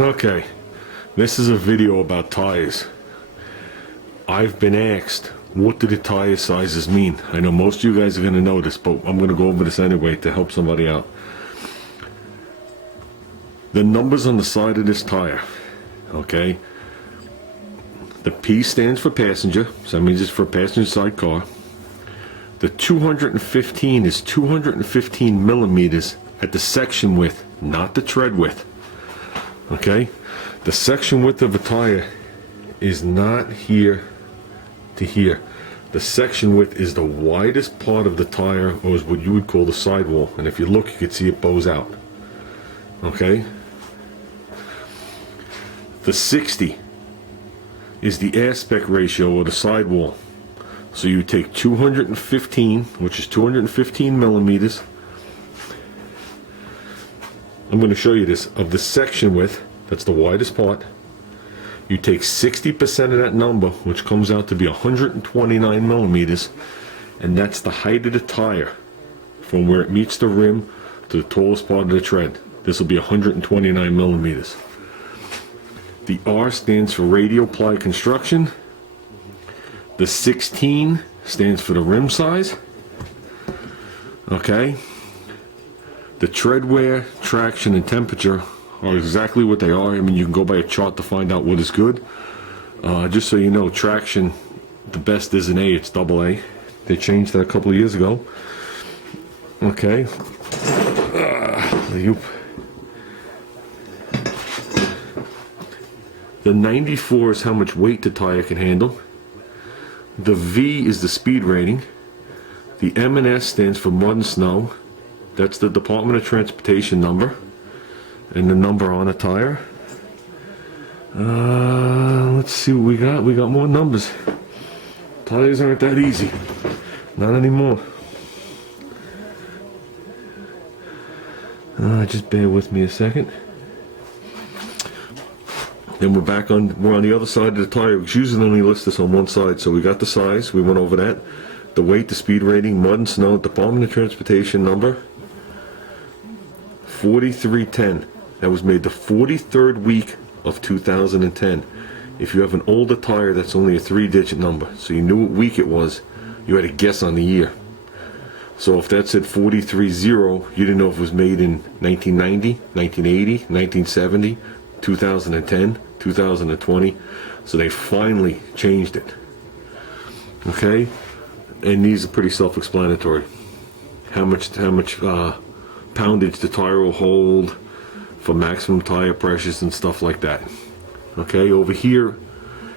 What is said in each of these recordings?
Okay, this is a video about tires. I've been asked, what do the tire sizes mean? I know most of you guys are going to know this, but I'm going to go over this anyway to help somebody out. The numbers on the side of this tire, okay? The P stands for passenger, so that means it's for a passenger side car. The 215 is 215 millimeters at the section width, not the tread width. Okay, the section width of a tire is not here to here. The section width is the widest part of the tire, or is what you would call the sidewall. And if you look, you can see it bows out. Okay, the 60 is the aspect ratio or the sidewall. So you take 215, which is 215 millimeters. I'm going to show you this, of the section width, that's the widest part. You take 60% of that number, which comes out to be 129 millimeters, and that's the height of the tire from where it meets the rim to the tallest part of the tread. This will be 129 millimeters. The R stands for radial ply construction. The 16 stands for the rim size. Okay. The tread wear, traction, and temperature are exactly what they are. I mean, you can go by a chart to find out what is good. Just so you know, traction, the best is an A, it's double A. They changed that a couple of years ago. Okay. The 94 is how much weight the tire can handle. The V is the speed rating. The M and S stands for mud and snow. That's the Department of Transportation number and the number on a tire. Let's see what we got. We got more numbers. Tires aren't that easy. Not anymore. Just bear with me a second. Then we're on the other side of the tire. We usually only list this on one side. So we got the size, we went over that. The weight, the speed rating, mud and snow, Department of Transportation number. 4310. That was made the 43rd week of 2010. If you have an older tire, that's only a 3-digit number. So you knew what week it was. You had to guess on the year. So if that said 430, you didn't know if it was made in 1990, 1980, 1970, 2010, 2020. So they finally changed it. Okay? And these are pretty self-explanatory. How much poundage the tire will hold for maximum tire pressures and stuff like that. Okay, over here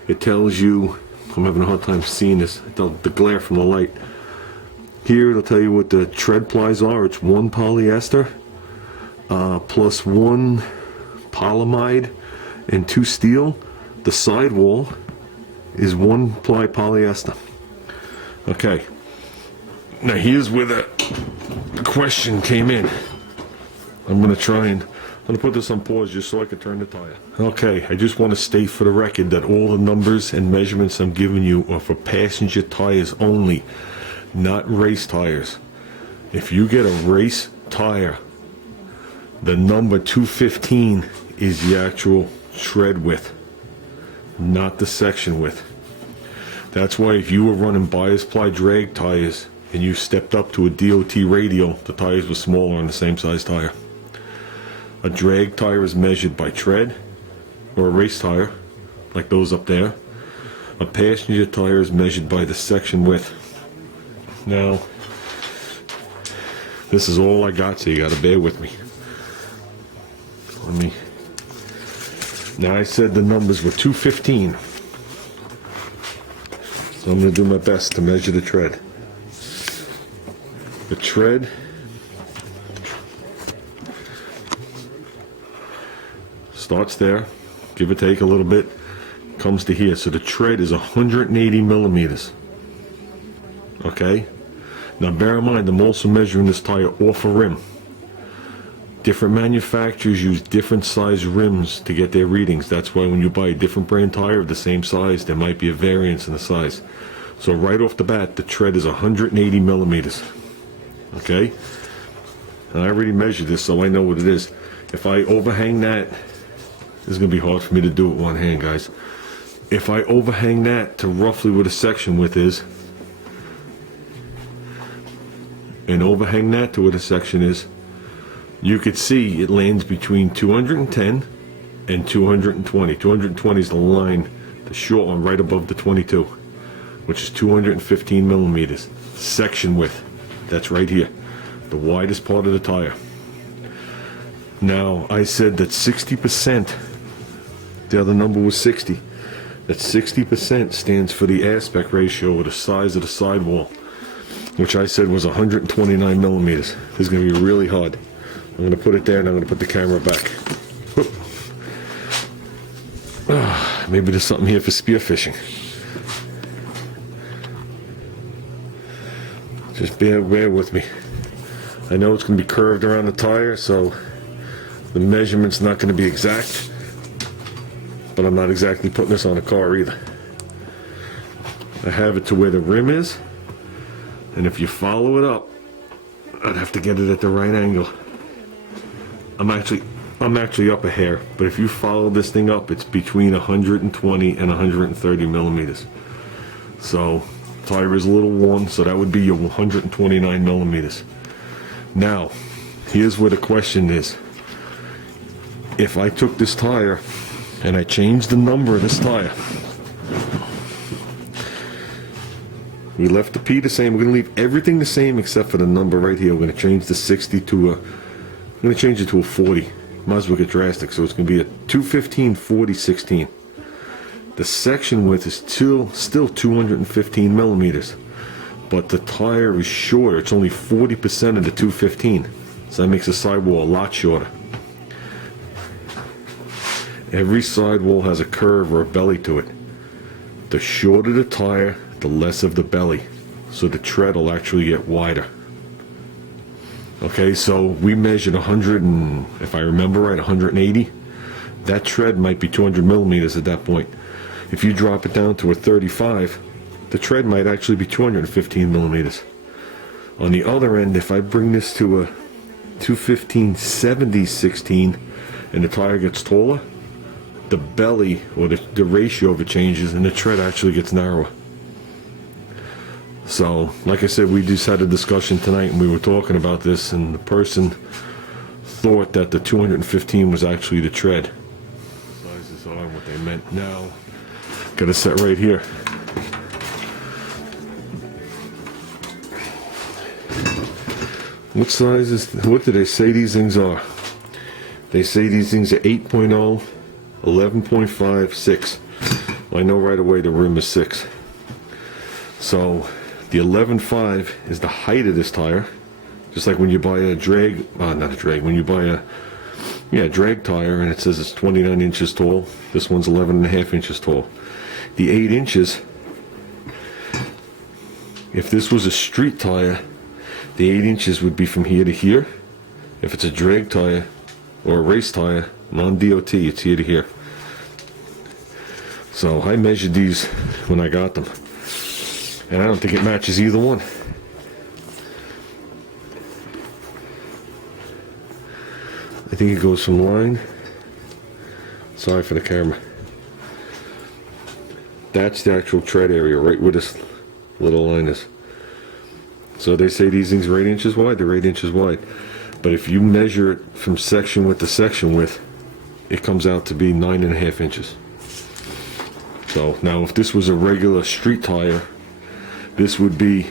it tells you, I'm having a hard time seeing this, the glare from the light. Here it'll tell you what the tread plies are. It's 1 polyester plus 1 polyamide and 2 steel. The sidewall is 1 ply polyester. Okay, now here's where the question came in. I'm going to put this on pause just so I can turn the tire. Okay, I just want to state for the record that all the numbers and measurements I'm giving you are for passenger tires only, not race tires. If you get a race tire, the number 215 is the actual tread width, not the section width. That's why if you were running bias ply drag tires and you stepped up to a DOT radial, the tires were smaller on the same size tire. A drag tire is measured by tread, or a race tire, like those up there. A passenger tire is measured by the section width. Now, this is all I got, so you gotta bear with me. Now I said the numbers were 215. So I'm gonna do my best to measure the tread. The tread starts there, give or take a little bit, comes to here. So the tread is 180 millimeters. Okay? Now bear in mind, I'm also measuring this tire off a rim. Different manufacturers use different size rims to get their readings. That's why when you buy a different brand tire of the same size, there might be a variance in the size. So right off the bat, the tread is 180 millimeters. Okay? And I already measured this, so I know what it is. If I overhang that It's going to be hard for me to do it one hand, guys. If I overhang that to roughly what a section width is, and overhang that to what a section is, you could see it lands between 210 and 220. 220 is the line, the short one right above the 22, which is 215 millimeters. Section width. That's right here. The widest part of the tire. Now, I said that 60%, the other number was 60, that 60% stands for the aspect ratio or the size of the sidewall, which I said was 129 millimeters. This is going to be really hard. I'm going to put it there and I'm going to put the camera back. Maybe there's something here for spearfishing. Just bear with me. I know it's going to be curved around the tire, so the measurement's not going to be exact, but I'm not exactly putting this on a car either. I have it to where the rim is, and if you follow it up, I'd have to get it at the right angle. I'm actually up a hair, but if you follow this thing up, it's between 120 and 130 millimeters. So tire is a little worn, so that would be your 129 millimeters. Now, here's where the question is. If I took this tire and I changed the number of this tire, we left the P the same. We're going to leave everything the same except for the number right here. We're going to change the 60 to a, I'm going to change it to a 40. Might as well get drastic. So it's going to be a 215 40 16. The section width is still 215 millimeters, but the tire is shorter. It's only 40% of the 215, so that makes the sidewall a lot shorter. Every sidewall has a curve or a belly to it. The shorter the tire, the less of the belly, so the tread will actually get wider. Okay, so we measured 100 and, if I remember right, 180. That tread might be 200 millimeters at that point. If you drop it down to a 35, the tread might actually be 215 millimeters. On the other end, if I bring this to a 215 70 16 and the tire gets taller, the belly or the ratio of it changes and the tread actually gets narrower. So, like I said, we just had a discussion tonight and we were talking about this, and the person thought that the 215 was actually the tread. Sizes are what they meant. Now, got to set right here. What sizes, what do they say these things are? They say these things are 8.0, 11.5, 6. Well, I know right away the rim is 6. So the 11.5 is the height of this tire. Just like when you buy a drag, not a drag, when you buy a drag tire and it says it's 29 inches tall, this one's 11.5 inches tall. The 8 inches, if this was a street tire, the 8 inches would be from here to here. If it's a drag tire or a race tire, non-DOT, it's here to here. So I measured these when I got them, and I don't think it matches either one. I think it goes from line, sorry for the camera, that's the actual tread area right where this little line is. So they say these things are 8 inches wide, they're 8 inches wide. But if you measure it from section width to section width, it comes out to be 9.5 inches. So now if this was a regular street tire, this would be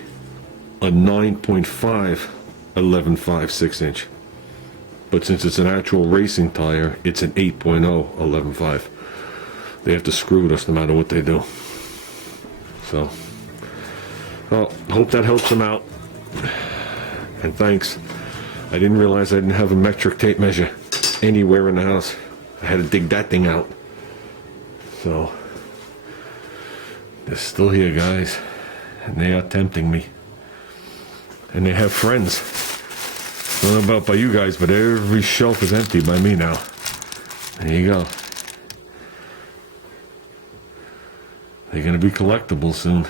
a 9.5, 11.5, 6 inch. But since it's an actual racing tire, it's an 8.0, 11.5. They have to screw with us no matter what they do. So, well, hope that helps them out. And thanks. I didn't realize I didn't have a metric tape measure anywhere in the house. I had to dig that thing out. So, they're still here, guys. And they are tempting me. And they have friends. I don't know about by you guys, but every shelf is empty by me now. There you go. They're going to be collectibles soon.